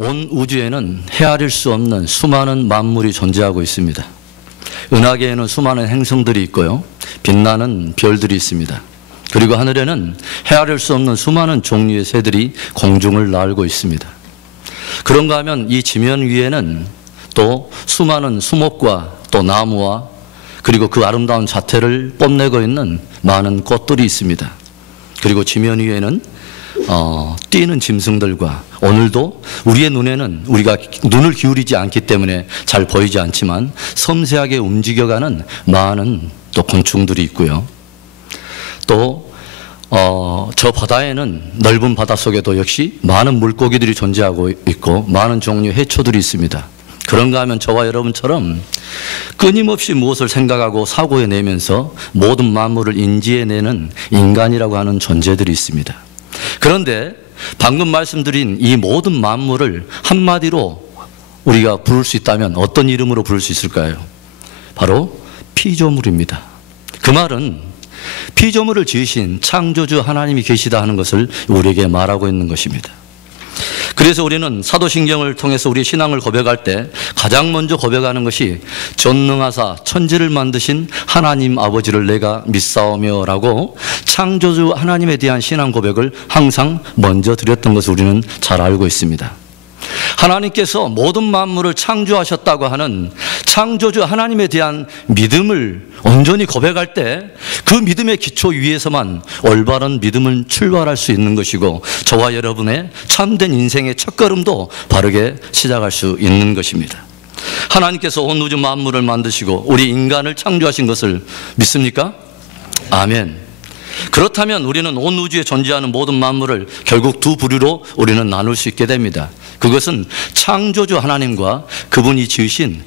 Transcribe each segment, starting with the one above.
온 우주에는 헤아릴 수 없는 수많은 만물이 존재하고 있습니다. 은하계에는 수많은 행성들이 있고요. 빛나는 별들이 있습니다. 그리고 하늘에는 헤아릴 수 없는 수많은 종류의 새들이 공중을 날고 있습니다. 그런가 하면 이 지면 위에는 또 수많은 수목과 또 나무와 그리고 그 아름다운 자태를 뽐내고 있는 많은 꽃들이 있습니다. 그리고 지면 위에는 뛰는 짐승들과 오늘도 우리의 눈에는 우리가 눈을 기울이지 않기 때문에 잘 보이지 않지만 섬세하게 움직여가는 많은 또 곤충들이 있고요. 또 저 바다에는 넓은 바다 속에도 역시 많은 물고기들이 존재하고 있고 많은 종류의 해초들이 있습니다. 그런가 하면 저와 여러분처럼 끊임없이 무엇을 생각하고 사고해내면서 모든 만물을 인지해내는 인간이라고 하는 존재들이 있습니다. 그런데 방금 말씀드린 이 모든 만물을 한마디로 우리가 부를 수 있다면 어떤 이름으로 부를 수 있을까요? 바로 피조물입니다. 그 말은 피조물을 지으신 창조주 하나님이 계시다 하는 것을 우리에게 말하고 있는 것입니다. 그래서 우리는 사도신경을 통해서 우리의 신앙을 고백할 때 가장 먼저 고백하는 것이 전능하사 천지를 만드신 하나님 아버지를 내가 믿사오며 라고 창조주 하나님에 대한 신앙 고백을 항상 먼저 드렸던 것을 우리는 잘 알고 있습니다. 하나님께서 모든 만물을 창조하셨다고 하는 창조주 하나님에 대한 믿음을 온전히 고백할 때 그 믿음의 기초 위에서만 올바른 믿음을 출발할 수 있는 것이고 저와 여러분의 참된 인생의 첫걸음도 바르게 시작할 수 있는 것입니다. 하나님께서 온 우주 만물을 만드시고 우리 인간을 창조하신 것을 믿습니까? 아멘. 그렇다면 우리는 온 우주에 존재하는 모든 만물을 결국 두 부류로 우리는 나눌 수 있게 됩니다. 그것은 창조주 하나님과 그분이 지으신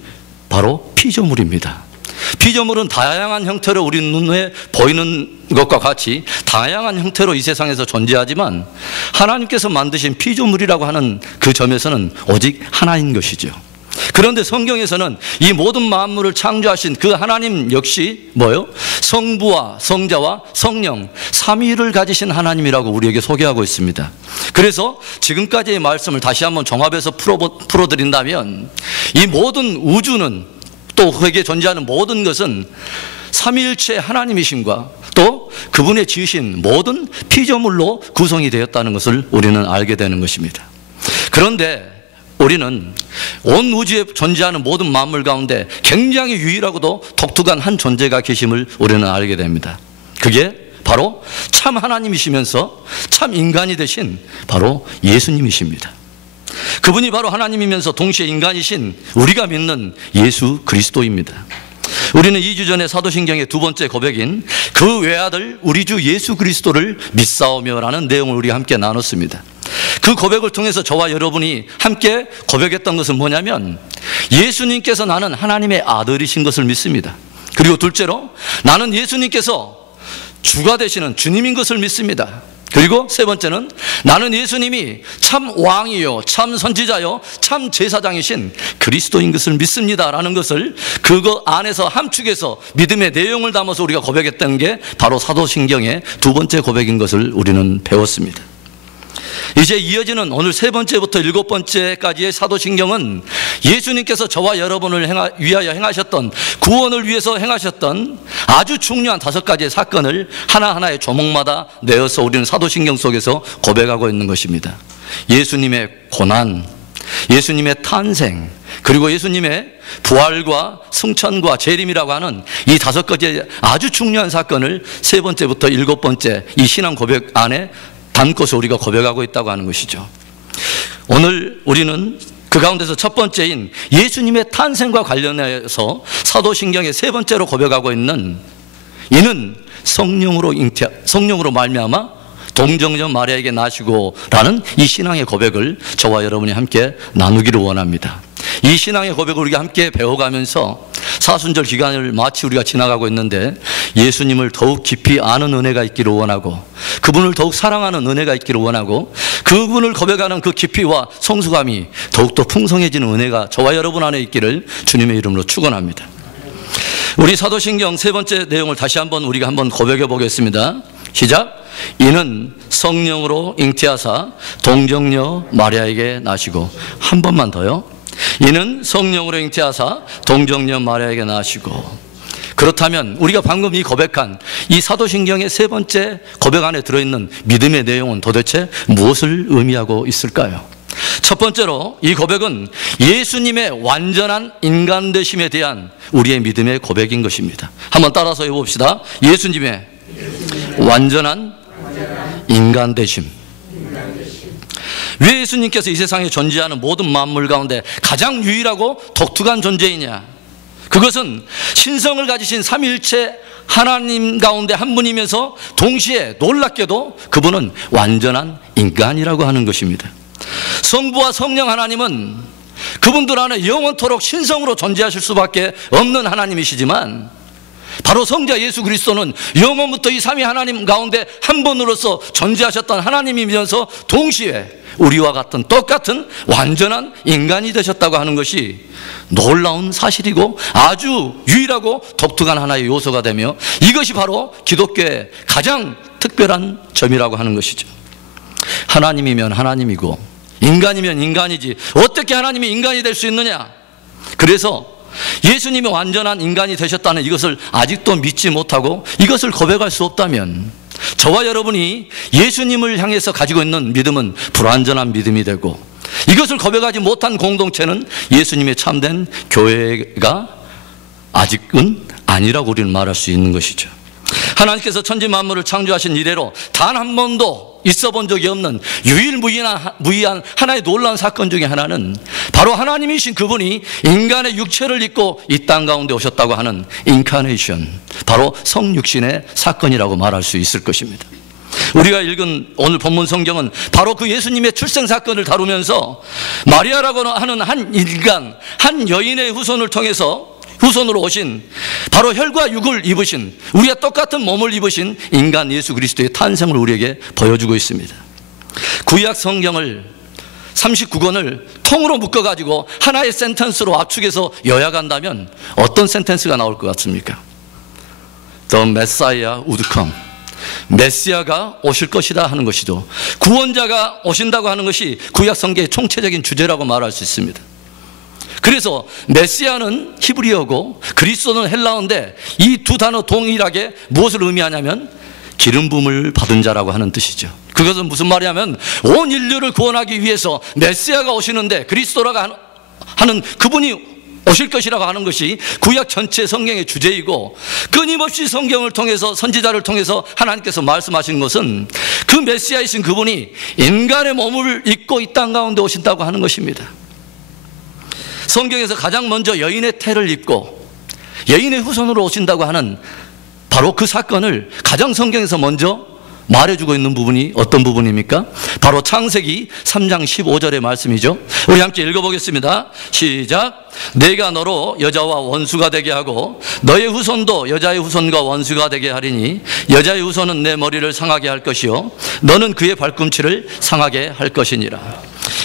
바로 피조물입니다. 피조물은 다양한 형태로 우리 눈에 보이는 것과 같이 다양한 형태로 이 세상에서 존재하지만 하나님께서 만드신 피조물이라고 하는 그 점에서는 오직 하나인 것이죠. 그런데 성경에서는 이 모든 만물을 창조하신 그 하나님 역시 뭐요? 성부와 성자와 성령 삼위를 가지신 하나님이라고 우리에게 소개하고 있습니다. 그래서 지금까지의 말씀을 다시 한번 종합해서 풀어드린다면 이 모든 우주는 또 그에게 존재하는 모든 것은 삼위일체 하나님이심과 또 그분의 지으신 모든 피조물로 구성이 되었다는 것을 우리는 알게 되는 것입니다. 그런데 우리는 온 우주에 존재하는 모든 만물 가운데 굉장히 유일하고도 독특한 한 존재가 계심을 우리는 알게 됩니다. 그게 바로 참 하나님이시면서 참 인간이 되신 바로 예수님이십니다. 그분이 바로 하나님이면서 동시에 인간이신 우리가 믿는 예수 그리스도입니다. 우리는 2주 전에 사도신경의 두 번째 고백인 그 외아들 우리 주 예수 그리스도를 믿사오며 라는 내용을 우리가 함께 나눴습니다. 그 고백을 통해서 저와 여러분이 함께 고백했던 것은 뭐냐면 예수님께서 나는 하나님의 아들이신 것을 믿습니다. 그리고 둘째로 나는 예수님께서 주가 되시는 주님인 것을 믿습니다. 그리고 세 번째는 나는 예수님이 참 왕이요 참 선지자요 참 제사장이신 그리스도인 것을 믿습니다 라는 것을 그거 안에서 함축해서 믿음의 내용을 담아서 우리가 고백했던 게 바로 사도신경의 두 번째 고백인 것을 우리는 배웠습니다. 이제 이어지는 오늘 세 번째부터 일곱 번째까지의 사도신경은 예수님께서 저와 여러분을 위하여 행하셨던 구원을 위해서 행하셨던 아주 중요한 5가지의 사건을 하나하나의 조목마다 내어서 우리는 사도신경 속에서 고백하고 있는 것입니다. 예수님의 고난, 예수님의 탄생, 그리고 예수님의 부활과 승천과 재림이라고 하는 이 5가지의 아주 중요한 사건을 세 번째부터 일곱 번째 이 신앙 고백 안에 담고서 우리가 고백하고 있다고 하는 것이죠. 오늘 우리는 그 가운데서 첫 번째인 예수님의 탄생과 관련해서 사도신경의 세 번째로 고백하고 있는 이는 성령으로 말미암아 동정녀 마리아에게 나시고 라는 이 신앙의 고백을 저와 여러분이 함께 나누기를 원합니다. 이 신앙의 고백을 우리가 함께 배워가면서 사순절 기간을 마치 우리가 지나가고 있는데 예수님을 더욱 깊이 아는 은혜가 있기를 원하고 그분을 더욱 사랑하는 은혜가 있기를 원하고 그분을 고백하는 그 깊이와 성숙함이 더욱더 풍성해지는 은혜가 저와 여러분 안에 있기를 주님의 이름으로 축원합니다. 우리 사도신경 세 번째 내용을 다시 한번 우리가 한번 고백해 보겠습니다. 시작. 이는 성령으로 잉태하사 동정녀 마리아에게 나시고. 한 번만 더요. 이는 성령으로 잉태하사 동정녀 마리아에게 나시고. 그렇다면 우리가 방금 이 고백한 이 사도신경의 세 번째 고백 안에 들어있는 믿음의 내용은 도대체 무엇을 의미하고 있을까요? 첫 번째로 이 고백은 예수님의 완전한 인간 되심에 대한 우리의 믿음의 고백인 것입니다. 한번 따라서 해봅시다. 예수님의 완전한 인간 되심. 왜 예수님께서 이 세상에 존재하는 모든 만물 가운데 가장 유일하고 독특한 존재이냐? 그것은 신성을 가지신 삼위일체 하나님 가운데 한 분이면서 동시에 놀랍게도 그분은 완전한 인간이라고 하는 것입니다. 성부와 성령 하나님은 그분들 안에 영원토록 신성으로 존재하실 수밖에 없는 하나님이시지만, 바로 성자 예수 그리스도는 영원부터 이 삼위 하나님 가운데 한 분으로서 존재하셨던 하나님이면서 동시에 우리와 같은 똑같은 완전한 인간이 되셨다고 하는 것이 놀라운 사실이고 아주 유일하고 독특한 하나의 요소가 되며, 이것이 바로 기독교의 가장 특별한 점이라고 하는 것이죠. 하나님이면 하나님이고 인간이면 인간이지 어떻게 하나님이 인간이 될 수 있느냐? 그래서 예수님이 완전한 인간이 되셨다는 이것을 아직도 믿지 못하고 이것을 고백할 수 없다면 저와 여러분이 예수님을 향해서 가지고 있는 믿음은 불완전한 믿음이 되고, 이것을 고백하지 못한 공동체는 예수님의 참된 교회가 아직은 아니라고 우리는 말할 수 있는 것이죠. 하나님께서 천지 만물을 창조하신 이래로 단 한 번도 있어 본 적이 없는 유일무이한 하나의 놀라운 사건 중에 하나는 바로 하나님이신 그분이 인간의 육체를 입고 이 땅 가운데 오셨다고 하는 인카네이션, 바로 성육신의 사건이라고 말할 수 있을 것입니다. 우리가 읽은 오늘 본문 성경은 바로 그 예수님의 출생 사건을 다루면서 마리아라고 하는 한 인간, 한 여인의 후손으로 오신, 바로 혈과 육을 입으신, 우리와 똑같은 몸을 입으신 인간 예수 그리스도의 탄생을 우리에게 보여주고 있습니다. 구약 성경을 39권을 통으로 묶어가지고 하나의 센텐스로 압축해서 요약한다면 어떤 센텐스가 나올 것 같습니까? The Messiah would come. 메시아가 오실 것이다 하는 것이죠. 구원자가 오신다고 하는 것이 구약 성경의 총체적인 주제라고 말할 수 있습니다. 그래서 메시아는 히브리어고 그리스도는 헬라어인데 이 두 단어 동일하게 무엇을 의미하냐면 기름 부음을 받은 자라고 하는 뜻이죠. 그것은 무슨 말이냐면 온 인류를 구원하기 위해서 메시아가 오시는데 그리스도라고 하는 그분이 오실 것이라고 하는 것이 구약 전체 성경의 주제이고, 끊임없이 성경을 통해서 선지자를 통해서 하나님께서 말씀하신 것은 그 메시아이신 그분이 인간의 몸을 입고 이 땅 가운데 오신다고 하는 것입니다. 성경에서 가장 먼저 여인의 태를 입고 여인의 후손으로 오신다고 하는 바로 그 사건을 가장 성경에서 먼저 말해주고 있는 부분이 어떤 부분입니까? 바로 창세기 3장 15절의 말씀이죠. 우리 함께 읽어보겠습니다. 시작. 내가 너로 여자와 원수가 되게 하고 너의 후손도 여자의 후손과 원수가 되게 하리니 여자의 후손은 내 머리를 상하게 할 것이요 너는 그의 발꿈치를 상하게 할 것이니라.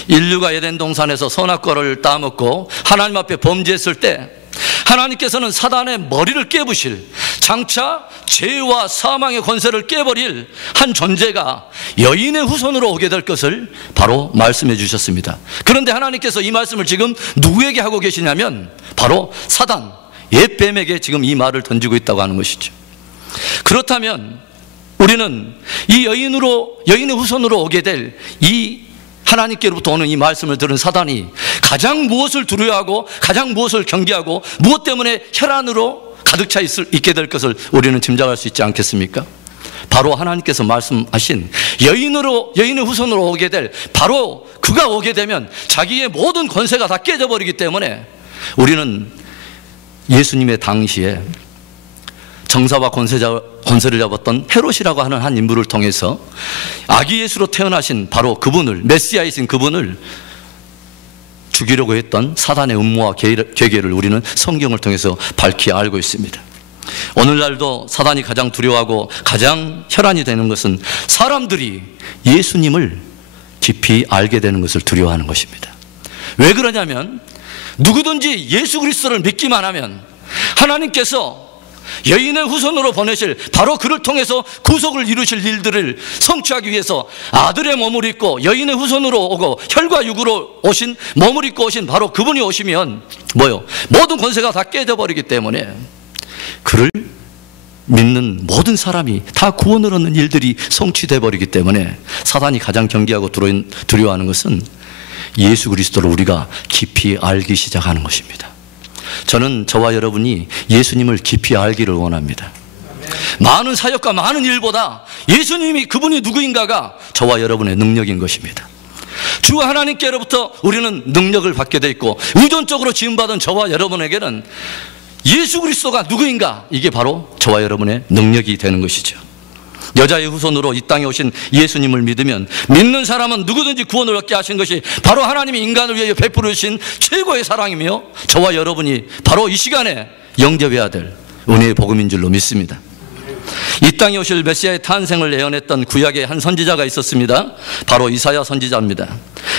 인류가 에덴 동산에서 선악과를 따먹고 하나님 앞에 범죄했을 때 하나님께서는 사단의 머리를 깨부실, 장차 죄와 사망의 권세를 깨버릴 한 존재가 여인의 후손으로 오게 될 것을 바로 말씀해 주셨습니다. 그런데 하나님께서 이 말씀을 지금 누구에게 하고 계시냐면 바로 사단, 옛뱀에게 지금 이 말을 던지고 있다고 하는 것이죠. 그렇다면 우리는 이 여인의 후손으로 오게 될 이 하나님께로부터 오는 이 말씀을 들은 사단이 가장 무엇을 두려워하고 가장 무엇을 경계하고 무엇 때문에 혈안으로 가득 차 있게 될 것을 우리는 짐작할 수 있지 않겠습니까? 바로 하나님께서 말씀하신 여인의 후손으로 오게 될, 바로 그가 오게 되면 자기의 모든 권세가 다 깨져버리기 때문에 우리는 예수님의 당시에 정사와 권세를 잡았던 헤롯이라고 하는 한 인물을 통해서 아기 예수로 태어나신 바로 그분을, 메시아이신 그분을 죽이려고 했던 사단의 음모와 계계를 우리는 성경을 통해서 밝히 알고 있습니다. 오늘날도 사단이 가장 두려워하고 가장 혈안이 되는 것은 사람들이 예수님을 깊이 알게 되는 것을 두려워하는 것입니다. 왜 그러냐면 누구든지 예수 그리스도를 믿기만 하면 하나님께서 여인의 후손으로 보내실, 바로 그를 통해서 구속을 이루실 일들을 성취하기 위해서 아들의 몸을 입고 여인의 후손으로 오고 혈과 육으로 오신, 몸을 입고 오신 바로 그분이 오시면 뭐요? 모든 권세가 다 깨져버리기 때문에 그를 믿는 모든 사람이 다 구원을 얻는 일들이 성취돼 버리기 때문에 사단이 가장 경계하고 두려워하는 것은 예수 그리스도를 우리가 깊이 알기 시작하는 것입니다. 저는 저와 여러분이 예수님을 깊이 알기를 원합니다. 많은 사역과 많은 일보다 예수님이, 그분이 누구인가가 저와 여러분의 능력인 것입니다. 주 하나님께로부터 우리는 능력을 받게 돼 있고, 의존적으로 지음받은 저와 여러분에게는 예수 그리스도가 누구인가, 이게 바로 저와 여러분의 능력이 되는 것이죠. 여자의 후손으로 이 땅에 오신 예수님을 믿으면 믿는 사람은 누구든지 구원을 얻게 하신 것이 바로 하나님이 인간을 위해 베풀어 주신 최고의 사랑이며, 저와 여러분이 바로 이 시간에 영접해야 될 은혜의 복음인 줄로 믿습니다. 이 땅에 오실 메시아의 탄생을 예언했던 구약의 한 선지자가 있었습니다. 바로 이사야 선지자입니다.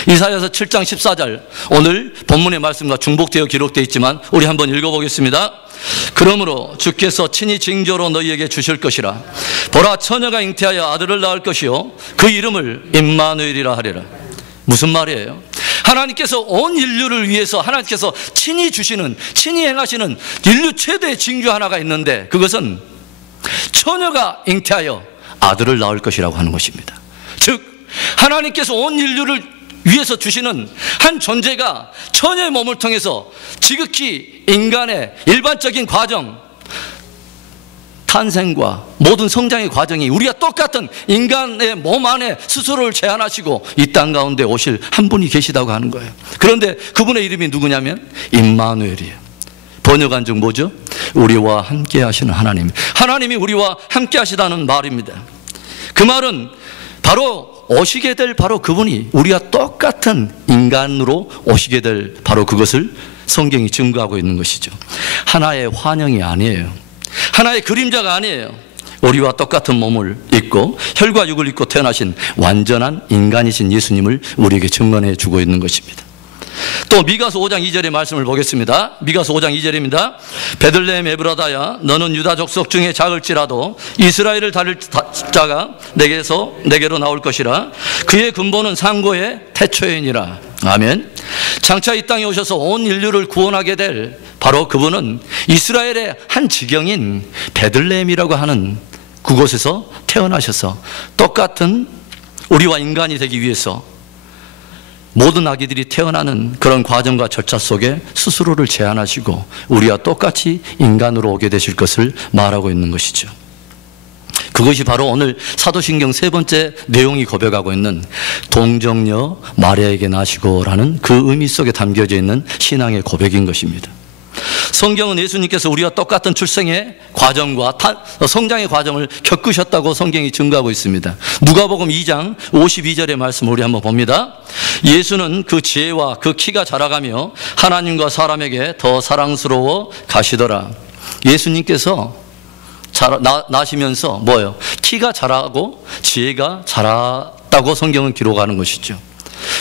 이사야서 7장 14절, 오늘 본문의 말씀과 중복되어 기록되어 있지만 우리 한번 읽어보겠습니다. 그러므로 주께서 친히 징조로 너희에게 주실 것이라. 보라, 처녀가 잉태하여 아들을 낳을 것이요 그 이름을 임마누엘이라 하리라. 무슨 말이에요? 하나님께서 온 인류를 위해서 하나님께서 친히 주시는, 친히 행하시는 인류 최대의 징조 하나가 있는데, 그것은 처녀가 잉태하여 아들을 낳을 것이라고 하는 것입니다. 즉 하나님께서 온 인류를 위해서 주시는 한 존재가 처녀의 몸을 통해서 지극히 인간의 일반적인 과정, 탄생과 모든 성장의 과정이 우리가 똑같은 인간의 몸 안에 스스로를 제한하시고 이 땅 가운데 오실 한 분이 계시다고 하는 거예요. 그런데 그분의 이름이 누구냐면 임마누엘이에요. 번역한 즉 뭐죠? 우리와 함께 하시는 하나님. 하나님이 우리와 함께 하시다는 말입니다. 그 말은 바로 오시게 될 바로 그분이 우리와 똑같은 인간으로 오시게 될 바로 그것을 성경이 증거하고 있는 것이죠. 하나의 환영이 아니에요. 하나의 그림자가 아니에요. 우리와 똑같은 몸을 입고 혈과 육을 입고 태어나신 완전한 인간이신 예수님을 우리에게 증언해 주고 있는 것입니다. 또 미가서 5장 2절의 말씀을 보겠습니다. 미가서 5장 2절입니다. 베들레헴 에브라다야, 너는 유다 족속 중에 작을지라도 이스라엘을 다룰 자가 내게로 나올 것이라. 그의 근본은 상고의 태초이니라. 아멘. 장차 이 땅에 오셔서 온 인류를 구원하게 될 바로 그분은 이스라엘의 한 지경인 베들레헴이라고 하는 그곳에서 태어나셔서 똑같은 우리와 인간이 되기 위해서 모든 아기들이 태어나는 그런 과정과 절차 속에 스스로를 제한하시고 우리와 똑같이 인간으로 오게 되실 것을 말하고 있는 것이죠. 그것이 바로 오늘 사도신경 세 번째 내용이 고백하고 있는 동정녀 마리아에게 나시고라는 그 의미 속에 담겨져 있는 신앙의 고백인 것입니다. 성경은 예수님께서 우리와 똑같은 출생의 과정과 성장의 과정을 겪으셨다고 성경이 증거하고 있습니다. 누가복음 2장 52절의 말씀을 우리 한번 봅니다. 예수는 그 지혜와 그 키가 자라가며 하나님과 사람에게 더 사랑스러워 가시더라. 예수님께서 나시면서 뭐예요? 키가 자라고 지혜가 자랐다고 성경은 기록하는 것이죠.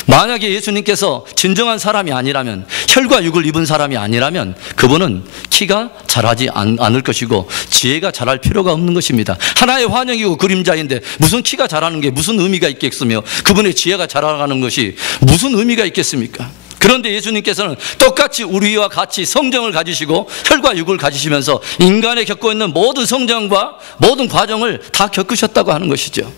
만약에 예수님께서 진정한 사람이 아니라면, 혈과 육을 입은 사람이 아니라면 그분은 키가 자라지 않을 것이고 지혜가 자랄 필요가 없는 것입니다. 하나의 환영이고 그림자인데 무슨 키가 자라는 게 무슨 의미가 있겠으며 그분의 지혜가 자라가는 것이 무슨 의미가 있겠습니까? 그런데 예수님께서는 똑같이 우리와 같이 성정을 가지시고 혈과 육을 가지시면서 인간에 겪고 있는 모든 성장과 모든 과정을 다 겪으셨다고 하는 것이죠.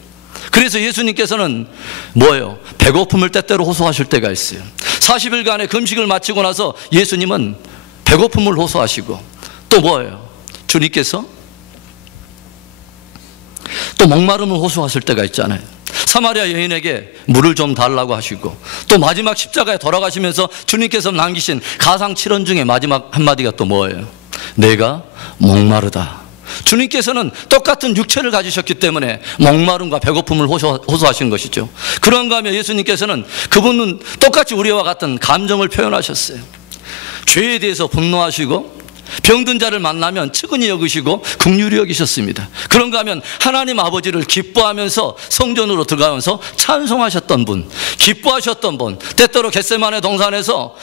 그래서 예수님께서는 뭐예요? 배고픔을 때때로 호소하실 때가 있어요. 40일간의 금식을 마치고 나서 예수님은 배고픔을 호소하시고, 또 뭐예요? 주님께서 또 목마름을 호소하실 때가 있잖아요. 사마리아 여인에게 물을 좀 달라고 하시고, 또 마지막 십자가에 돌아가시면서 주님께서 남기신 가상 7언 중에 마지막 한마디가 또 뭐예요? 내가 목마르다. 주님께서는 똑같은 육체를 가지셨기 때문에 목마름과 배고픔을 호소하신 것이죠. 그런가 하면 예수님께서는 그분은 똑같이 우리와 같은 감정을 표현하셨어요. 죄에 대해서 분노하시고, 병든 자를 만나면 측은히 여기시고 긍휼히 여기셨습니다. 그런가 하면 하나님 아버지를 기뻐하면서 성전으로 들어가면서 찬송하셨던 분, 기뻐하셨던 분, 때때로 겟세마네 동산에서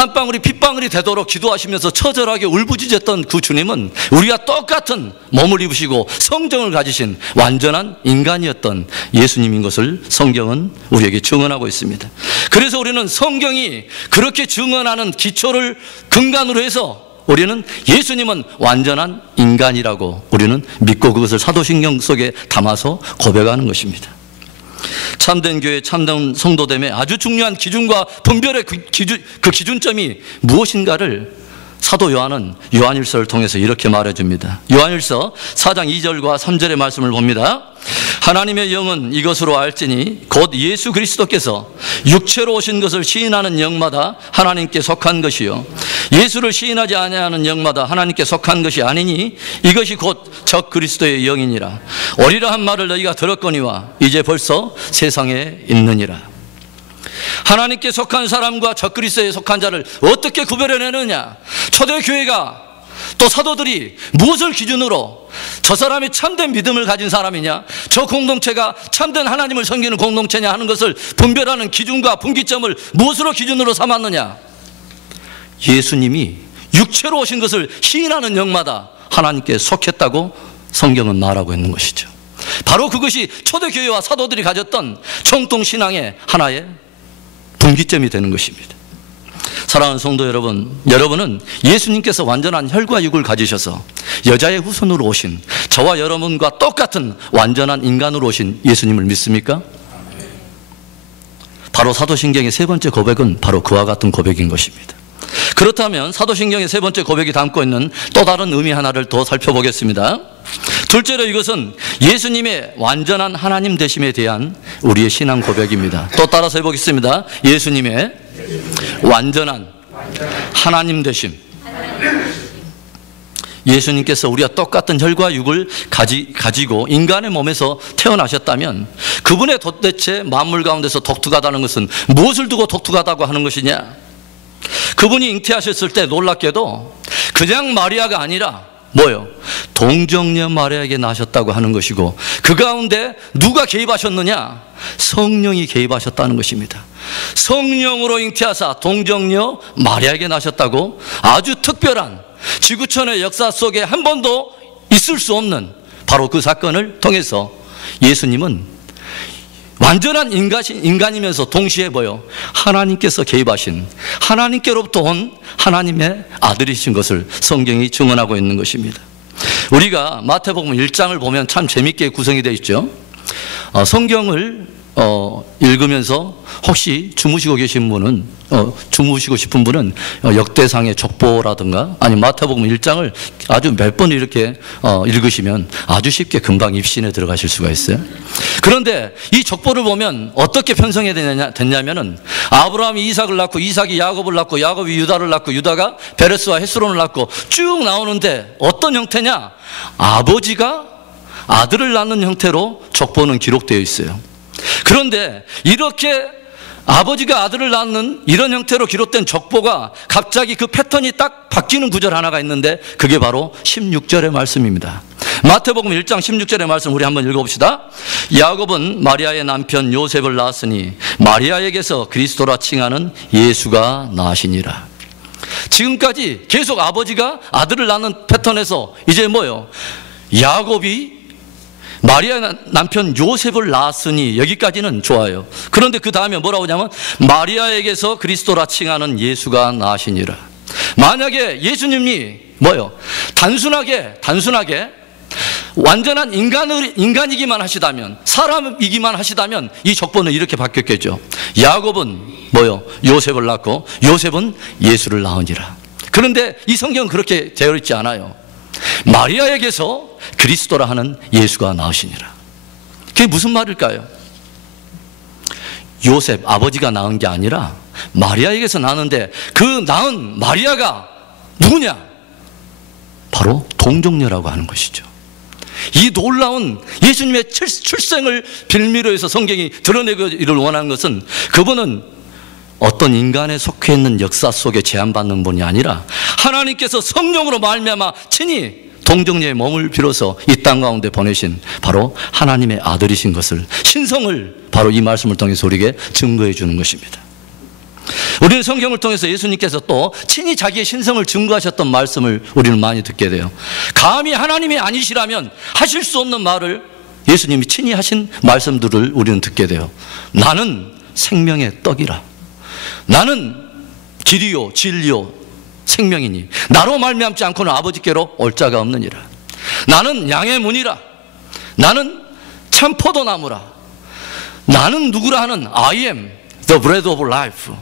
땀방울이 핏방울이 되도록 기도하시면서 처절하게 울부짖었던 그 주님은 우리가 똑같은 몸을 입으시고 성정을 가지신 완전한 인간이었던 예수님인 것을 성경은 우리에게 증언하고 있습니다. 그래서 우리는 성경이 그렇게 증언하는 기초를 근간으로 해서 우리는 예수님은 완전한 인간이라고 우리는 믿고 그것을 사도신경 속에 담아서 고백하는 것입니다. 참된 교회, 참된 성도됨의 아주 중요한 기준과 분별의 그 기준점이 무엇인가를 사도 요한은 요한일서를 통해서 이렇게 말해줍니다. 요한일서 4장 2절과 3절의 말씀을 봅니다. 하나님의 영은 이것으로 알지니 곧 예수 그리스도께서 육체로 오신 것을 시인하는 영마다 하나님께 속한 것이요 예수를 시인하지 아니하는 영마다 하나님께 속한 것이 아니니 이것이 곧 적 그리스도의 영이니라. 오리라 한 말을 너희가 들었거니와 이제 벌써 세상에 있느니라. 하나님께 속한 사람과 적그리스도에 속한 자를 어떻게 구별해내느냐? 초대교회가 또 사도들이 무엇을 기준으로 저 사람이 참된 믿음을 가진 사람이냐, 저 공동체가 참된 하나님을 섬기는 공동체냐 하는 것을 분별하는 기준과 분기점을 무엇으로 기준으로 삼았느냐? 예수님이 육체로 오신 것을 시인하는 영마다 하나님께 속했다고 성경은 말하고 있는 것이죠. 바로 그것이 초대교회와 사도들이 가졌던 정통신앙의 하나의 분기점이 되는 것입니다. 사랑하는 성도 여러분, 여러분은 예수님께서 완전한 혈과 육을 가지셔서 여자의 후손으로 오신 저와 여러분과 똑같은 완전한 인간으로 오신 예수님을 믿습니까? 바로 사도신경의 세 번째 고백은 바로 그와 같은 고백인 것입니다. 그렇다면 사도신경의 세 번째 고백이 담고 있는 또 다른 의미 하나를 더 살펴보겠습니다. 둘째로 이것은 예수님의 완전한 하나님 되심에 대한 우리의 신앙 고백입니다. 또 따라서 해보겠습니다. 예수님의 완전한 하나님 되심. 예수님께서 우리와 똑같은 혈과 육을 가지고 인간의 몸에서 태어나셨다면 그분의 도대체 만물 가운데서 독특하다는 것은 무엇을 두고 독특하다고 하는 것이냐? 그분이 잉태하셨을 때 놀랍게도 그냥 마리아가 아니라 뭐요? 동정녀 마리아에게 나셨다고 하는 것이고 그 가운데 누가 개입하셨느냐? 성령이 개입하셨다는 것입니다. 성령으로 잉태하사 동정녀 마리아에게 나셨다고 아주 특별한 지구촌의 역사 속에 한 번도 있을 수 없는 바로 그 사건을 통해서 예수님은 완전한 인간이면서 동시에 뭐요? 하나님께서 개입하신 하나님께로부터 온 하나님의 아들이신 것을 성경이 증언하고 있는 것입니다. 우리가 마태복음 1장을 보면 참 재밌게 구성이 되어 있죠. 성경을 읽으면서 혹시 주무시고 계신 분은 주무시고 싶은 분은 역대상의 족보라든가 아니면 마태복음 1장을 아주 몇 번 이렇게 읽으시면 아주 쉽게 금방 입신에 들어가실 수가 있어요. 그런데 이 족보를 보면 어떻게 편성이 됐냐면은 아브라함이 이삭을 낳고 이삭이 야곱을 낳고 야곱이 유다를 낳고 유다가 베레스와 헤스론을 낳고 쭉 나오는데 어떤 형태냐? 아버지가 아들을 낳는 형태로 족보는 기록되어 있어요. 그런데 이렇게 아버지가 아들을 낳는 이런 형태로 기록된 족보가 갑자기 그 패턴이 딱 바뀌는 구절 하나가 있는데 그게 바로 16절의 말씀입니다. 마태복음 1장 16절의 말씀 우리 한번 읽어봅시다. 야곱은 마리아의 남편 요셉을 낳았으니 마리아에게서 그리스도라 칭하는 예수가 나시니라. 지금까지 계속 아버지가 아들을 낳는 패턴에서 이제 뭐요? 야곱이 마리아 남편 요셉을 낳았으니 여기까지는 좋아요. 그런데 그 다음에 뭐라고 하냐면 마리아에게서 그리스도라 칭하는 예수가 나시니라. 만약에 예수님이 뭐요? 단순하게 완전한 인간이기만 하시다면 사람이기만 하시다면 이 족보는 이렇게 바뀌었겠죠. 야곱은 뭐요? 요셉을 낳고 요셉은 예수를 낳으니라. 그런데 이 성경은 그렇게 되어 있지 않아요. 마리아에게서 그리스도라 하는 예수가 나으시니라. 그게 무슨 말일까요? 요셉 아버지가 낳은 게 아니라 마리아에게서 낳았는데 그 낳은 마리아가 누구냐? 바로 동정녀라고 하는 것이죠. 이 놀라운 예수님의 출생을 빌미로 해서 성경이 드러내기를 원하는 것은 그분은 어떤 인간에 속해 있는 역사 속에 제한받는 분이 아니라 하나님께서 성령으로 말미암아 친히 동정녀의 몸을 빌어서 이 땅 가운데 보내신 바로 하나님의 아들이신 것을 신성을 바로 이 말씀을 통해서 우리에게 증거해 주는 것입니다. 우리는 성경을 통해서 예수님께서 또 친히 자기의 신성을 증거하셨던 말씀을 우리는 많이 듣게 돼요. 감히 하나님이 아니시라면 하실 수 없는 말을 예수님이 친히 하신 말씀들을 우리는 듣게 돼요. 나는 생명의 떡이라. 나는 길이요 진리요 생명이니 나로 말미암지 않고는 아버지께로 올 자가 없느니라. 나는 양의 문이라. 나는 참 포도나무라. 나는 누구라 하는 I am the bread of life.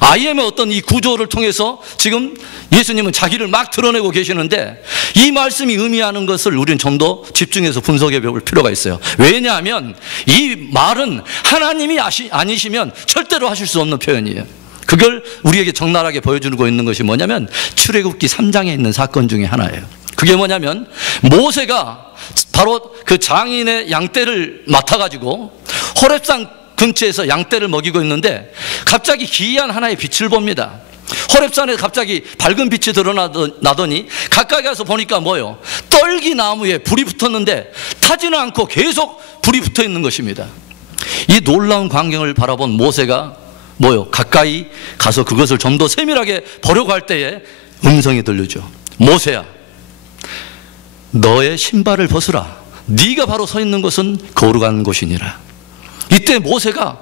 I am의 어떤 이 구조를 통해서 지금 예수님은 자기를 막 드러내고 계시는데, 이 말씀이 의미하는 것을 우리는 좀 더 집중해서 분석해 볼 필요가 있어요. 왜냐하면 이 말은 하나님이 아니시면 절대로 하실 수 없는 표현이에요. 그걸 우리에게 적나라하게 보여주고 있는 것이 뭐냐면 출애굽기 3장에 있는 사건 중에 하나예요. 그게 뭐냐면 모세가 바로 그 장인의 양떼를 맡아가지고 호렙산 근처에서 양떼를 먹이고 있는데 갑자기 기이한 하나의 빛을 봅니다. 호렙산에 갑자기 밝은 빛이 드러나더니 가까이 가서 보니까 뭐예요? 떨기나무에 불이 붙었는데 타지는 않고 계속 불이 붙어 있는 것입니다. 이 놀라운 광경을 바라본 모세가 뭐예요? 가까이 가서 그것을 좀 더 세밀하게 보려고 할 때에 음성이 들리죠. 모세야, 너의 신발을 벗으라. 네가 바로 서 있는 곳은 거룩한 곳이니라. 이때 모세가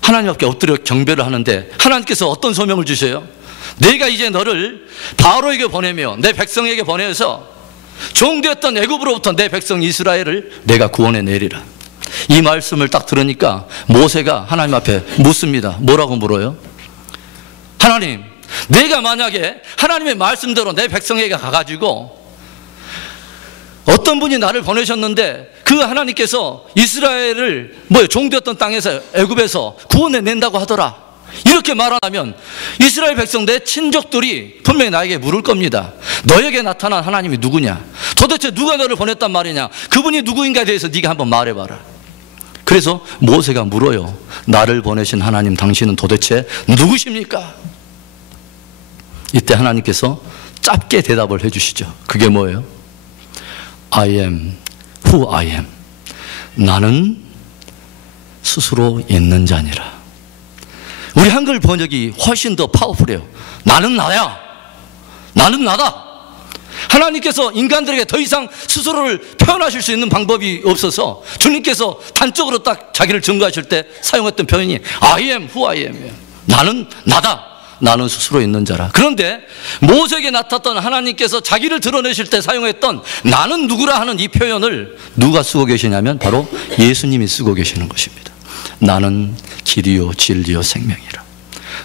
하나님 앞에 엎드려 경배를 하는데 하나님께서 어떤 소명을 주세요? 내가 이제 너를 바로에게 보내며 내 백성에게 보내서 종되었던 애굽으로부터 내 백성 이스라엘을 내가 구원해 내리라. 이 말씀을 딱 들으니까 모세가 하나님 앞에 묻습니다. 뭐라고 물어요? 하나님, 내가 만약에 하나님의 말씀대로 내 백성에게 가가지고 어떤 분이 나를 보내셨는데 그 하나님께서 이스라엘을 종되었던 땅에서 애굽에서 구원해 낸다고 하더라, 이렇게 말하면 이스라엘 백성 내 친족들이 분명히 나에게 물을 겁니다. 너에게 나타난 하나님이 누구냐? 도대체 누가 너를 보냈단 말이냐? 그분이 누구인가에 대해서 네가 한번 말해봐라. 그래서 모세가 물어요. 나를 보내신 하나님, 당신은 도대체 누구십니까? 이때 하나님께서 짧게 대답을 해주시죠. 그게 뭐예요? I am who I am. 나는 스스로 있는 자니라. 우리 한글 번역이 훨씬 더 파워풀해요. 나는 나야. 나는 나다. 하나님께서 인간들에게 더 이상 스스로를 표현하실 수 있는 방법이 없어서 주님께서 단적으로 딱 자기를 증거하실 때 사용했던 표현이 I am who I am. 나는 나다. 나는 스스로 있는 자라. 그런데 모세에게 나타났던 하나님께서 자기를 드러내실 때 사용했던 나는 누구라 하는 이 표현을 누가 쓰고 계시냐면 바로 예수님이 쓰고 계시는 것입니다. 나는 길이요 진리요 생명이라.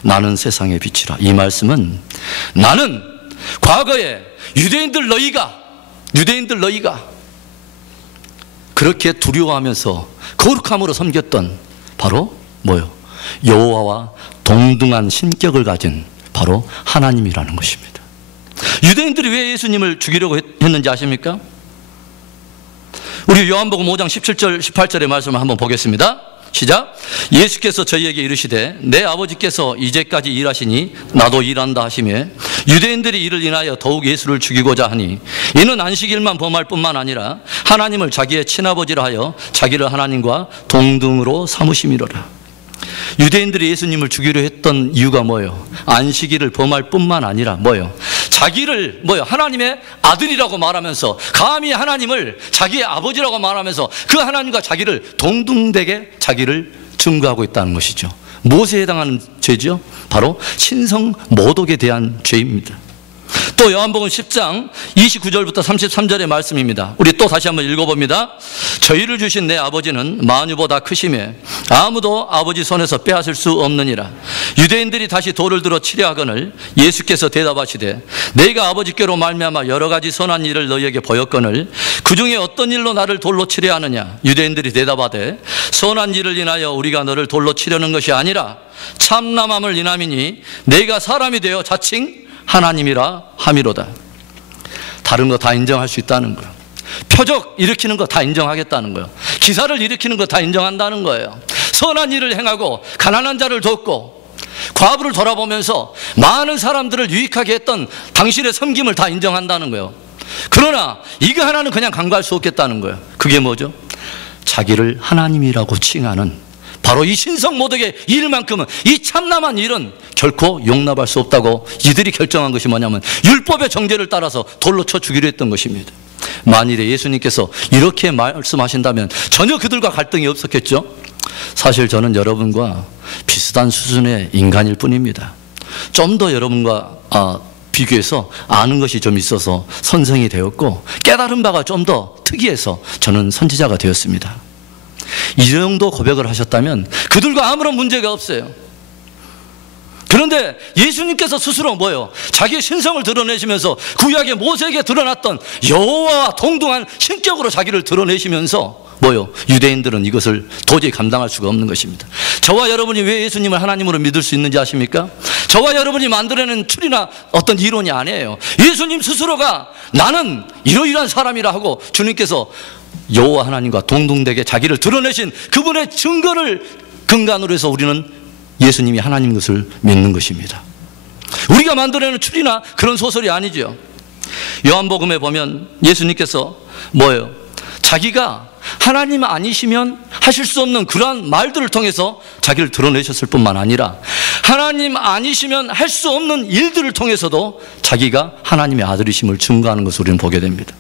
나는 세상의 빛이라. 이 말씀은 나는 과거에 유대인들 너희가 그렇게 두려워하면서 거룩함으로 섬겼던 바로 뭐요? 여호와와 동등한 신격을 가진 바로 하나님이라는 것입니다. 유대인들이 왜 예수님을 죽이려고 했는지 아십니까? 우리 요한복음 5장 17절 18절의 말씀을 한번 보겠습니다. 시작. 예수께서 저희에게 이르시되 내 아버지께서 이제까지 일하시니 나도 일한다 하시며 유대인들이 이를 인하여 더욱 예수를 죽이고자 하니 이는 안식일만 범할 뿐만 아니라 하나님을 자기의 친아버지라 하여 자기를 하나님과 동등으로 삼으심이로라. 유대인들이 예수님을 죽이려 했던 이유가 뭐예요? 안식일을 범할 뿐만 아니라 뭐예요? 자기를 하나님의 아들이라고 말하면서 감히 하나님을 자기의 아버지라고 말하면서 그 하나님과 자기를 동등되게 자기를 증거하고 있다는 것이죠. 무엇에 해당하는 죄죠? 바로 신성 모독에 대한 죄입니다. 또 요한복음 10장 29절부터 33절의 말씀입니다. 우리 또 다시 한번 읽어봅니다. 저희를 주신 내 아버지는 만유보다 크심에 아무도 아버지 손에서 빼앗을 수 없느니라. 유대인들이 다시 돌을 들어 치려 하거늘 예수께서 대답하시되 내가 아버지께로 말미암아 여러 가지 선한 일을 너희에게 보였거늘 그 중에 어떤 일로 나를 돌로 치려 하느냐? 유대인들이 대답하되 선한 일을 인하여 우리가 너를 돌로 치려는 것이 아니라 참남함을 인함이니 내가 사람이 되어 자칭 하나님이라 함이로다. 다른 거 다 인정할 수 있다는 거예요. 표적 일으키는 거 다 인정하겠다는 거예요. 기사를 일으키는 거 다 인정한다는 거예요. 선한 일을 행하고 가난한 자를 돕고 과부를 돌아보면서 많은 사람들을 유익하게 했던 당신의 섬김을 다 인정한다는 거예요. 그러나 이거 하나는 그냥 간과할 수 없겠다는 거예요. 그게 뭐죠? 자기를 하나님이라고 칭하는 바로 이 신성 모독의 일만큼은, 이 참남한 일은 결코 용납할 수 없다고 이들이 결정한 것이 뭐냐면 율법의 정죄를 따라서 돌로 쳐 죽이려 했던 것입니다. 만일에 예수님께서 이렇게 말씀하신다면 전혀 그들과 갈등이 없었겠죠. 사실 저는 여러분과 비슷한 수준의 인간일 뿐입니다. 좀 더 여러분과 비교해서 아는 것이 좀 있어서 선생이 되었고, 깨달은 바가 좀 더 특이해서 저는 선지자가 되었습니다. 이 정도 고백을 하셨다면 그들과 아무런 문제가 없어요. 그런데 예수님께서 스스로 뭐예요? 자기의 신성을 드러내시면서 구약의 모세에게 드러났던 여호와와 동등한 신격으로 자기를 드러내시면서 뭐요? 유대인들은 이것을 도저히 감당할 수가 없는 것입니다. 저와 여러분이 왜 예수님을 하나님으로 믿을 수 있는지 아십니까? 저와 여러분이 만들어낸 추리나 어떤 이론이 아니에요. 예수님 스스로가 나는 이러이러한 사람이라 하고 주님께서 여호와 하나님과 동등되게 자기를 드러내신 그분의 증거를 근간으로 해서 우리는 예수님이 하나님인 것을 믿는 것입니다. 우리가 만들어내는 추리나 그런 소설이 아니죠. 요한복음에 보면 예수님께서 뭐예요? 자기가 하나님 아니시면 하실 수 없는 그러한 말들을 통해서 자기를 드러내셨을 뿐만 아니라 하나님 아니시면 할 수 없는 일들을 통해서도 자기가 하나님의 아들이심을 증거하는 것을 우리는 보게 됩니다.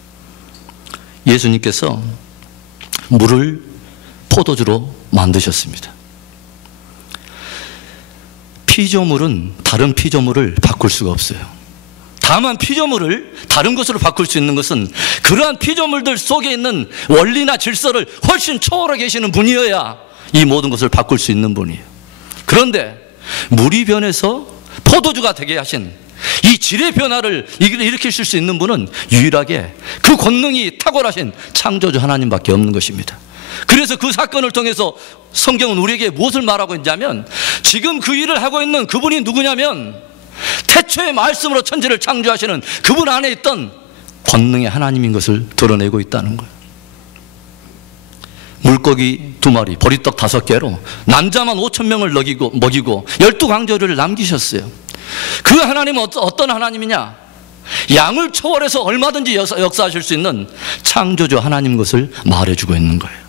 예수님께서 물을 포도주로 만드셨습니다. 피조물은 다른 피조물을 바꿀 수가 없어요. 다만 피조물을 다른 것으로 바꿀 수 있는 것은 그러한 피조물들 속에 있는 원리나 질서를 훨씬 초월해 계시는 분이어야 이 모든 것을 바꿀 수 있는 분이에요. 그런데 물이 변해서 포도주가 되게 하신 이 질의 변화를 일으키실 수 있는 분은 유일하게 그 권능이 탁월하신 창조주 하나님밖에 없는 것입니다. 그래서 그 사건을 통해서 성경은 우리에게 무엇을 말하고 있냐면, 지금 그 일을 하고 있는 그분이 누구냐면 태초의 말씀으로 천지를 창조하시는 그분 안에 있던 권능의 하나님인 것을 드러내고 있다는 거예요. 물고기 2마리, 보리떡 5개로 남자만 5,000명을 먹이고 12강조를 남기셨어요. 그 하나님은 어떤 하나님이냐? 양을 초월해서 얼마든지 역사하실 수 있는 창조주 하나님 것을 말해주고 있는 거예요.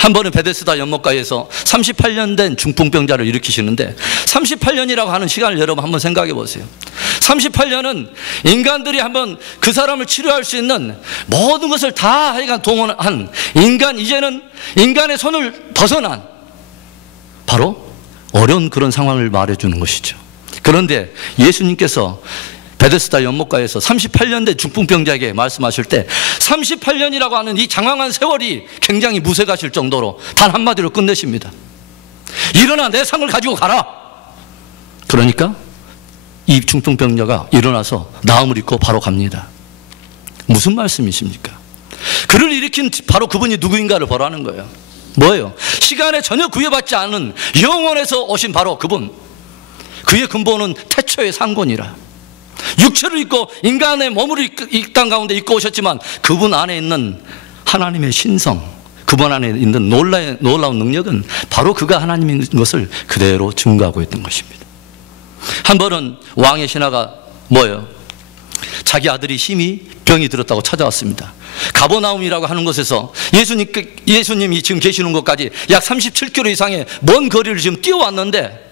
한 번은 베데스다 연못가에서 38년 된 중풍병자를 일으키시는데, 38년이라고 하는 시간을 여러분 한번 생각해 보세요. 38년은 인간들이 한번 그 사람을 치료할 수 있는 모든 것을 다 하여간 동원한 이제는 인간의 손을 벗어난 바로 어려운 그런 상황을 말해주는 것이죠. 그런데 예수님께서 베데스다 연못가에서 38년 된 중풍병자에게 말씀하실 때 38년이라고 하는 이 장황한 세월이 굉장히 무색하실 정도로 단 한마디로 끝내십니다. 일어나 내 상을 가지고 가라. 그러니까 이 중풍병자가 일어나서 나음을 입고 바로 갑니다. 무슨 말씀이십니까? 그를 일으킨 바로 그분이 누구인가를 보라는 거예요. 뭐예요? 시간에 전혀 구애받지 않은 영원에서 오신 바로 그분. 그의 근본은 태초의 상권이라. 육체를 입고 인간의 몸을 이 땅 가운데 입고 오셨지만 그분 안에 있는 하나님의 신성, 그분 안에 있는 놀라운 능력은 바로 그가 하나님인 것을 그대로 증거하고 있던 것입니다. 한 번은 왕의 신하가 뭐예요? 자기 아들이 심히 병이 들었다고 찾아왔습니다. 가버나움이라고 하는 곳에서 예수님이 지금 계시는 곳까지 약 37km 이상의 먼 거리를 지금 뛰어왔는데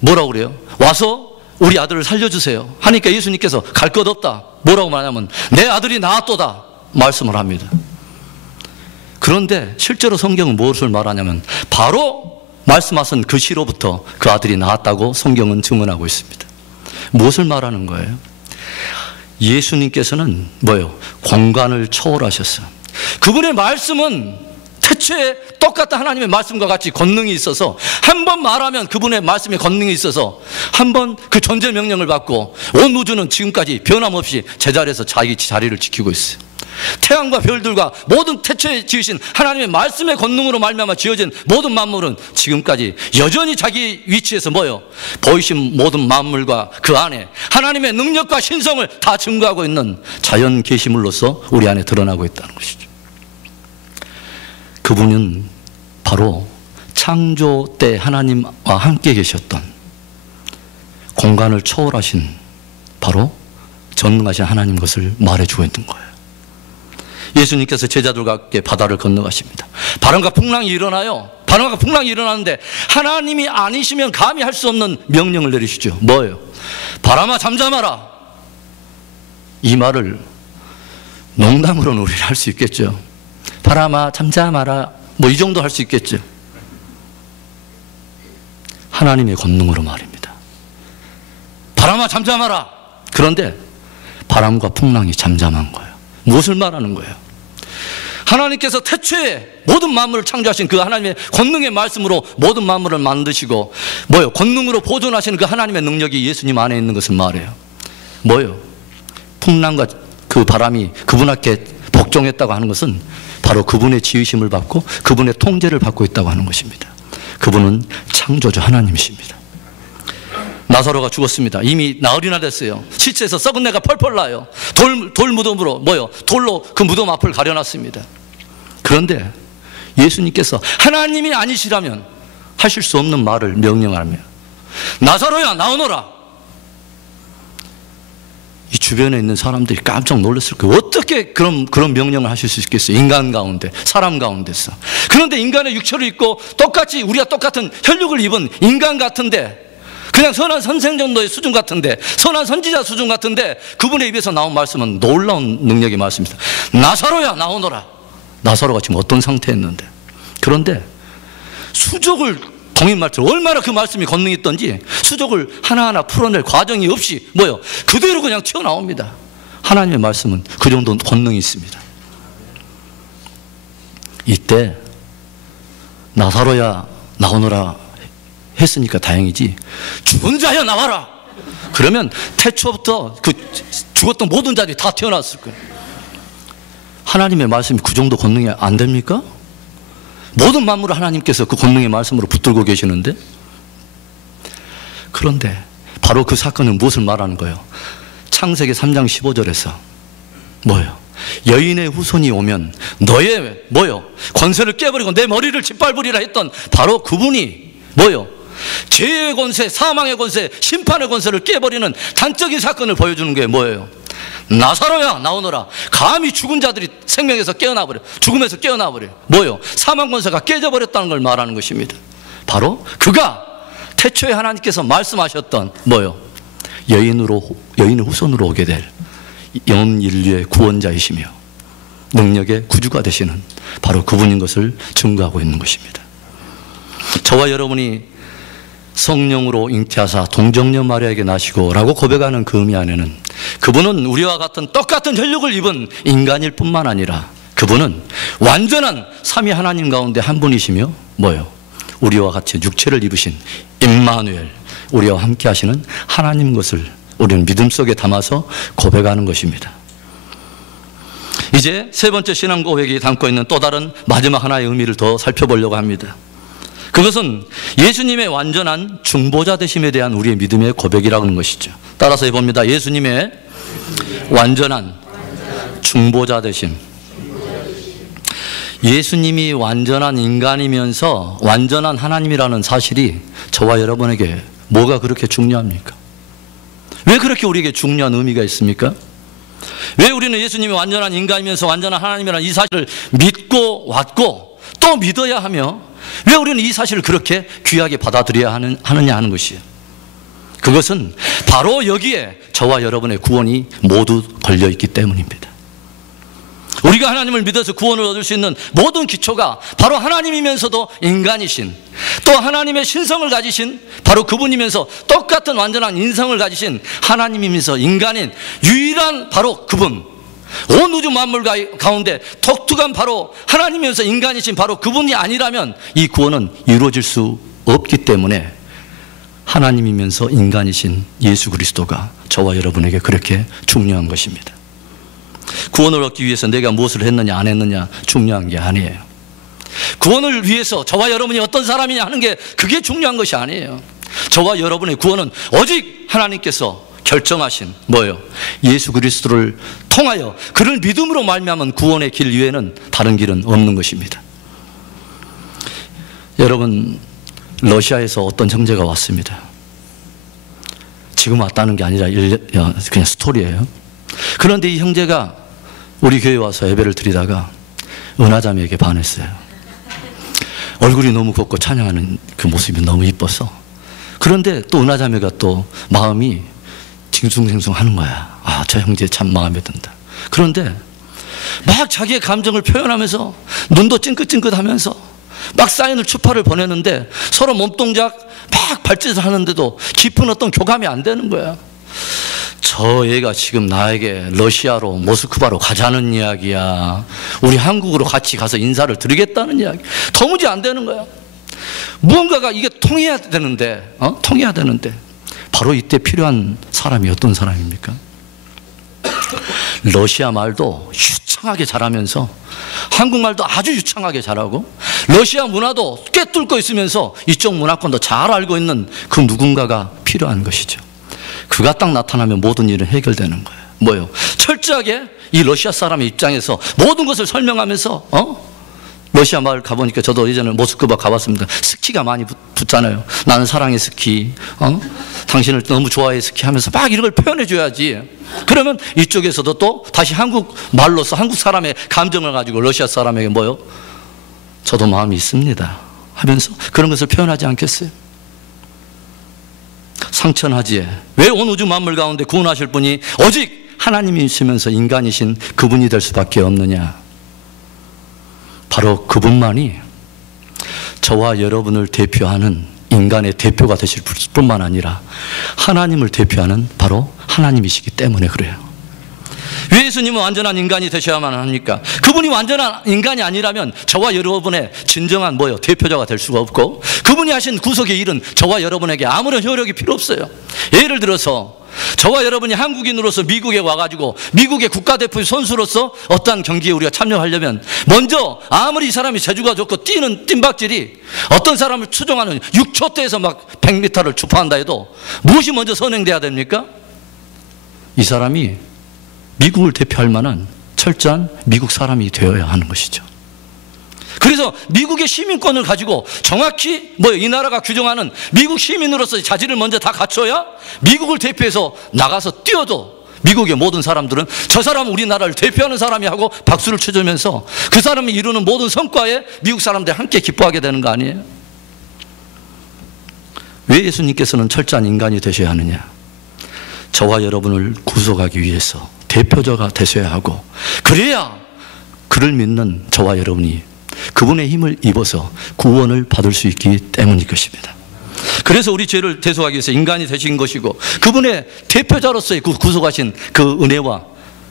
뭐라고 그래요? 와서 우리 아들을 살려주세요 하니까 예수님께서 갈 것 없다. 뭐라고 말하냐면 내 아들이 나았도다 말씀을 합니다. 그런데 실제로 성경은 무엇을 말하냐면 바로 말씀하신 그 시로부터 그 아들이 나았다고 성경은 증언하고 있습니다. 무엇을 말하는 거예요? 예수님께서는 뭐예요? 공간을 초월하셨어요. 그분의 말씀은 태초에 똑같은 하나님의 말씀과 같이 권능이 있어서 한 번 말하면 그분의 말씀에 권능이 있어서 한 번 그 존재 명령을 받고 온 우주는 지금까지 변함없이 제자리에서 자기 자리를 지키고 있어요. 태양과 별들과 모든 태초에 지으신 하나님의 말씀의 권능으로 말미암아 지어진 모든 만물은 지금까지 여전히 자기 위치에서 뭐요? 보이신 모든 만물과 그 안에 하나님의 능력과 신성을 다 증거하고 있는 자연 계시물로서 우리 안에 드러나고 있다는 것이죠. 그분은 바로 창조 때 하나님과 함께 계셨던 공간을 초월하신 바로 전능하신 하나님 것을 말해주고 있는 거예요. 예수님께서 제자들과 함께 바다를 건너가십니다. 바람과 풍랑이 일어나요. 바람과 풍랑이 일어나는데 하나님이 아니시면 감히 할 수 없는 명령을 내리시죠. 뭐예요? 바람아 잠잠하라. 이 말을 농담으로는 우리는 할 수 있겠죠. 바람아 잠잠하라, 뭐 이 정도 할 수 있겠죠. 하나님의 권능으로 말입니다. 바람아 잠잠하라. 그런데 바람과 풍랑이 잠잠한 거예요. 무엇을 말하는 거예요? 하나님께서 태초에 모든 만물을 창조하신 그 하나님의 권능의 말씀으로 모든 만물을 만드시고 뭐요? 권능으로 보존하시는 그 하나님의 능력이 예수님 안에 있는 것을 말해요. 뭐요? 풍랑과 그 바람이 그분 앞에 복종했다고 하는 것은 바로 그분의 지으심을 받고 그분의 통제를 받고 있다고 하는 것입니다. 그분은 창조주 하나님이십니다. 나사로가 죽었습니다. 이미 나흘이나 됐어요. 시체에서 썩은 내가 펄펄 나요. 돌 무덤으로 뭐요? 돌로 그 무덤 앞을 가려놨습니다. 그런데 예수님께서 하나님이 아니시라면 하실 수 없는 말을 명령하며 나사로야 나오너라. 이 주변에 있는 사람들이 깜짝 놀랐을 거예요. 어떻게 그런 명령을 하실 수 있겠어요? 인간 가운데, 사람 가운데서. 그런데 인간의 육체를 입고 똑같이 우리가 똑같은 혈육을 입은 인간 같은데 그냥 선한 선생 정도의 수준 같은데 선한 선지자 수준 같은데 그분의 입에서 나온 말씀은 놀라운 능력의 말씀입니다. 나사로야 나오너라. 나사로가 지금 어떤 상태였는데 그런데 수족을 동인 말처럼 얼마나 그 말씀이 권능이 있던지 수족을 하나하나 풀어낼 과정이 없이 뭐요? 그대로 그냥 튀어나옵니다. 하나님의 말씀은 그 정도 권능이 있습니다. 이때 나사로야 나오너라 했으니까 다행이지 죽은 자야 나와라 그러면 태초부터 그 죽었던 모든 자들이 다 태어났을 거예요. 하나님의 말씀이 그 정도 권능이 안 됩니까? 모든 만물을 하나님께서 그 권능의 말씀으로 붙들고 계시는데 그런데 바로 그 사건은 무엇을 말하는 거예요? 창세기 3장 15절에서 뭐예요? 여인의 후손이 오면 너의 뭐요? 권세를 깨버리고 내 머리를 짓밟으리라 했던 바로 그분이 뭐요? 죄의 권세, 사망의 권세, 심판의 권세를 깨버리는 단적인 사건을 보여주는 게 뭐예요? 나사로야 나오너라. 감히 죽은 자들이 생명에서 깨어나버려, 죽음에서 깨어나버려. 뭐예요? 사망 권세가 깨져버렸다는 걸 말하는 것입니다. 바로 그가 태초에 하나님께서 말씀하셨던 뭐예요? 여인의 후손으로 오게 될 연 인류의 구원자이시며 능력의 구주가 되시는 바로 그분인 것을 증거하고 있는 것입니다. 저와 여러분이 성령으로 잉태하사 동정녀 마리아에게 나시고 라고 고백하는 그 의미 안에는 그분은 우리와 같은 똑같은 혈육을 입은 인간일 뿐만 아니라 그분은 완전한 삼위 하나님 가운데 한 분이시며 뭐예요? 우리와 같이 육체를 입으신 임마누엘, 우리와 함께 하시는 하나님 것을 우리는 믿음 속에 담아서 고백하는 것입니다. 이제 세 번째 신앙 고백이 담고 있는 또 다른 마지막 하나의 의미를 더 살펴보려고 합니다. 그것은 예수님의 완전한 중보자 되심에 대한 우리의 믿음의 고백이라고 하는 것이죠. 따라서 해봅니다. 예수님의 완전한 중보자 되심. 예수님이 완전한 인간이면서 완전한 하나님이라는 사실이 저와 여러분에게 뭐가 그렇게 중요합니까? 왜 그렇게 우리에게 중요한 의미가 있습니까? 왜 우리는 예수님이 완전한 인간이면서 완전한 하나님이라는 이 사실을 믿고 왔고 또 믿어야 하며 왜 우리는 이 사실을 그렇게 귀하게 받아들여야 하느냐 하는 것이에요. 그것은 바로 여기에 저와 여러분의 구원이 모두 걸려있기 때문입니다. 우리가 하나님을 믿어서 구원을 얻을 수 있는 모든 기초가 바로 하나님이면서도 인간이신 또 하나님의 신성을 가지신 바로 그분이면서 똑같은 완전한 인성을 가지신 하나님이면서 인간인 유일한 바로 그분, 온 우주 만물 가운데 독특한 바로 하나님이면서 인간이신 바로 그분이 아니라면 이 구원은 이루어질 수 없기 때문에 하나님이면서 인간이신 예수 그리스도가 저와 여러분에게 그렇게 중요한 것입니다. 구원을 얻기 위해서 내가 무엇을 했느냐 안 했느냐 중요한 게 아니에요. 구원을 위해서 저와 여러분이 어떤 사람이냐 하는 게 그게 중요한 것이 아니에요. 저와 여러분의 구원은 오직 하나님께서 결정하신 뭐예요? 예수 그리스도를 통하여 그를 믿음으로 말미암은 구원의 길 이외에는 다른 길은 없는 것입니다. 여러분, 러시아에서 어떤 형제가 왔습니다. 지금 왔다는 게 아니라 그냥 스토리예요. 그런데 이 형제가 우리 교회에 와서 예배를 드리다가 은하자매에게 반했어요. 얼굴이 너무 곱고 찬양하는 그 모습이 너무 이뻐서. 그런데 또 은하자매가 또 마음이 징숭생숭하는 거야. 아, 저 형제 참 마음에 든다. 그런데 막 자기의 감정을 표현하면서 눈도 찡긋찡긋하면서 막 사인을 추파를 보내는데 서로 몸동작 막 발짓을 하는데도 깊은 어떤 교감이 안 되는 거야. 저 애가 지금 나에게 러시아로 모스크바로 가자는 이야기야. 우리 한국으로 같이 가서 인사를 드리겠다는 이야기. 도무지 안 되는 거야. 무언가가 이게 통해야 되는데, 통해야 되는데 바로 이때 필요한 사람이 어떤 사람입니까? 러시아 말도 유창하게 잘하면서 한국말도 아주 유창하게 잘하고 러시아 문화도 꿰뚫고 있으면서 이쪽 문화권도 잘 알고 있는 그 누군가가 필요한 것이죠. 그가 딱 나타나면 모든 일은 해결되는 거예요. 뭐요? 철저하게 이 러시아 사람의 입장에서 모든 것을 설명하면서 러시아 마을 가보니까 저도 예전에 모스크바 가봤습니다. 스키가 많이 붙잖아요. 나는 사랑해 스키, 당신을 너무 좋아해 스키 하면서 막 이런 걸 표현해 줘야지. 그러면 이쪽에서도 또 다시 한국 말로서 한국 사람의 감정을 가지고 러시아 사람에게 뭐요? 저도 마음이 있습니다 하면서 그런 것을 표현하지 않겠어요? 상천하지에 왜 온 우주 만물 가운데 구원하실 분이 오직 하나님이시면서 인간이신 그분이 될 수밖에 없느냐? 바로 그분만이 저와 여러분을 대표하는 인간의 대표가 되실 뿐만 아니라 하나님을 대표하는 바로 하나님이시기 때문에 그래요. 왜 예수님은 완전한 인간이 되셔야만 합니까? 그분이 완전한 인간이 아니라면 저와 여러분의 진정한 뭐요? 대표자가 될 수가 없고 그분이 하신 구속의 일은 저와 여러분에게 아무런 효력이 필요 없어요. 예를 들어서 저와 여러분이 한국인으로서 미국에 와가지고 미국의 국가대표 선수로서 어떠한 경기에 우리가 참여하려면 먼저 아무리 이 사람이 재주가 좋고 뛰는 뜀박질이 어떤 사람을 추종하는 6초대에서 막 100m를 주파한다 해도 무엇이 먼저 선행돼야 됩니까? 이 사람이 미국을 대표할 만한 철저한 미국 사람이 되어야 하는 것이죠. 그래서 미국의 시민권을 가지고 정확히 이 나라가 규정하는 미국 시민으로서의 자질을 먼저 다 갖춰야 미국을 대표해서 나가서 뛰어도 미국의 모든 사람들은 저 사람은 우리나라를 대표하는 사람이 하고 박수를 쳐주면서 그 사람이 이루는 모든 성과에 미국 사람들이 함께 기뻐하게 되는 거 아니에요? 왜 예수님께서는 철저한 인간이 되셔야 하느냐? 저와 여러분을 구속하기 위해서 대표자가 되셔야 하고 그래야 그를 믿는 저와 여러분이 그분의 힘을 입어서 구원을 받을 수 있기 때문일 것입니다. 그래서 우리 죄를 대속하기 위해서 인간이 되신 것이고 그분의 대표자로서의 그 구속하신 그 은혜와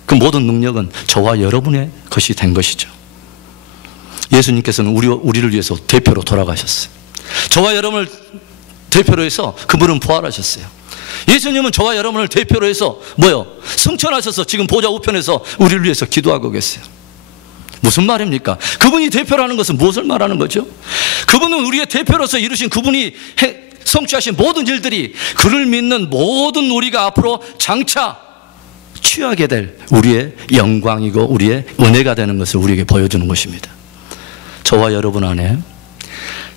그 모든 능력은 저와 여러분의 것이 된 것이죠. 예수님께서는 우리를 위해서 대표로 돌아가셨어요. 저와 여러분을 대표로 해서 그분은 부활하셨어요. 예수님은 저와 여러분을 대표로 해서 승천하셔서 지금 보좌 우편에서 우리를 위해서 기도하고 계세요. 무슨 말입니까? 그분이 대표라는 것은 무엇을 말하는 거죠? 그분은 우리의 대표로서 이루신 그분이 성취하신 모든 일들이 그를 믿는 모든 우리가 앞으로 장차 취하게 될 우리의 영광이고 우리의 은혜가 되는 것을 우리에게 보여주는 것입니다. 저와 여러분 안에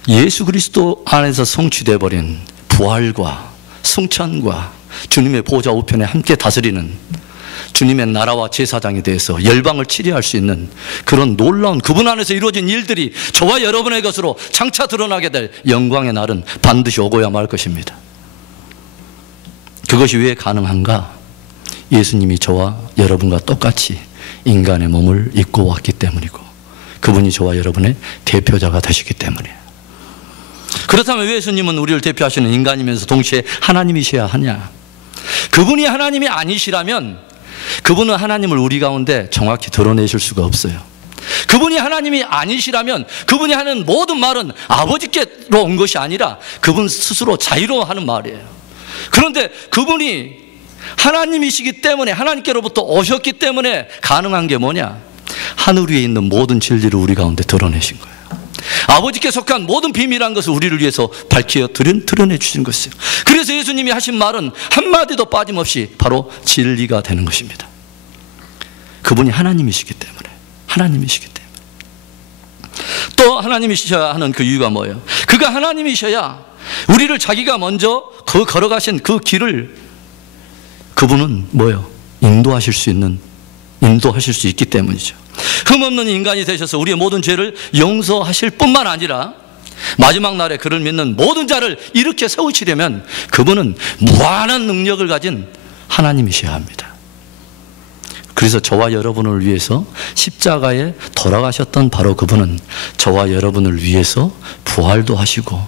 예수 그리스도 안에서 성취되어 버린 부활과 승천과 주님의 보좌 우편에 함께 다스리는 주님의 나라와 제사장에 대해서 열방을 치리할 수 있는 그런 놀라운 그분 안에서 이루어진 일들이 저와 여러분의 것으로 장차 드러나게 될 영광의 날은 반드시 오고야 말 것입니다. 그것이 왜 가능한가? 예수님이 저와 여러분과 똑같이 인간의 몸을 입고 왔기 때문이고 그분이 저와 여러분의 대표자가 되시기 때문이에요. 그렇다면 왜 예수님은 우리를 대표하시는 인간이면서 동시에 하나님이셔야 하냐? 그분이 하나님이 아니시라면 그분은 하나님을 우리 가운데 정확히 드러내실 수가 없어요. 그분이 하나님이 아니시라면 그분이 하는 모든 말은 아버지께로 온 것이 아니라 그분 스스로 자유로 하는 말이에요. 그런데 그분이 하나님이시기 때문에 하나님께로부터 오셨기 때문에 가능한 게 뭐냐? 하늘 위에 있는 모든 진리를 우리 가운데 드러내신 거예요. 아버지께 속한 모든 비밀한 것을 우리를 위해서 밝혀 드러내 주신 것이에요. 그래서 예수님이 하신 말은 한마디도 빠짐없이 바로 진리가 되는 것입니다. 그분이 하나님이시기 때문에 또 하나님이셔야 하는 그 이유가 뭐예요? 그가 하나님이셔야 우리를 자기가 먼저 그 걸어가신 그 길을 그분은 인도하실 수 있기 때문이죠. 흠없는 인간이 되셔서 우리의 모든 죄를 용서하실 뿐만 아니라 마지막 날에 그를 믿는 모든 자를 이렇게 세우시려면 그분은 무한한 능력을 가진 하나님이셔야 합니다. 그래서 저와 여러분을 위해서 십자가에 돌아가셨던 바로 그분은 저와 여러분을 위해서 부활도 하시고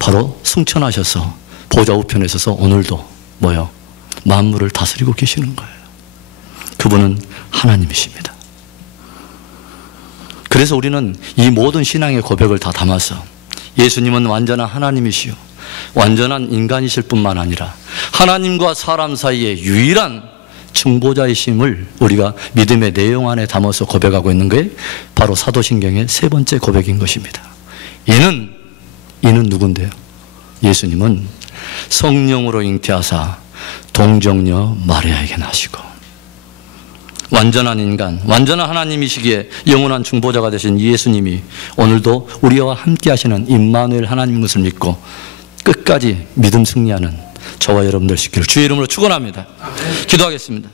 바로 승천하셔서 보좌 우편에 서서 오늘도 뭐요? 만물을 다스리고 계시는 거예요. 그분은 하나님이십니다. 그래서 우리는 이 모든 신앙의 고백을 다 담아서 예수님은 완전한 하나님이시요 완전한 인간이실 뿐만 아니라 하나님과 사람 사이의 유일한 중보자이심을 우리가 믿음의 내용 안에 담아서 고백하고 있는 게 바로 사도신경의 세 번째 고백인 것입니다. 이는 누군데요? 예수님은 성령으로 잉태하사 동정녀 마리아에게 나시고 완전한 인간, 완전한 하나님이시기에 영원한 중보자가 되신 예수님이 오늘도 우리와 함께 하시는 임마누엘 하나님인 것을 믿고 끝까지 믿음 승리하는 저와 여러분들 시키를 주의 이름으로 축원합니다. 기도하겠습니다.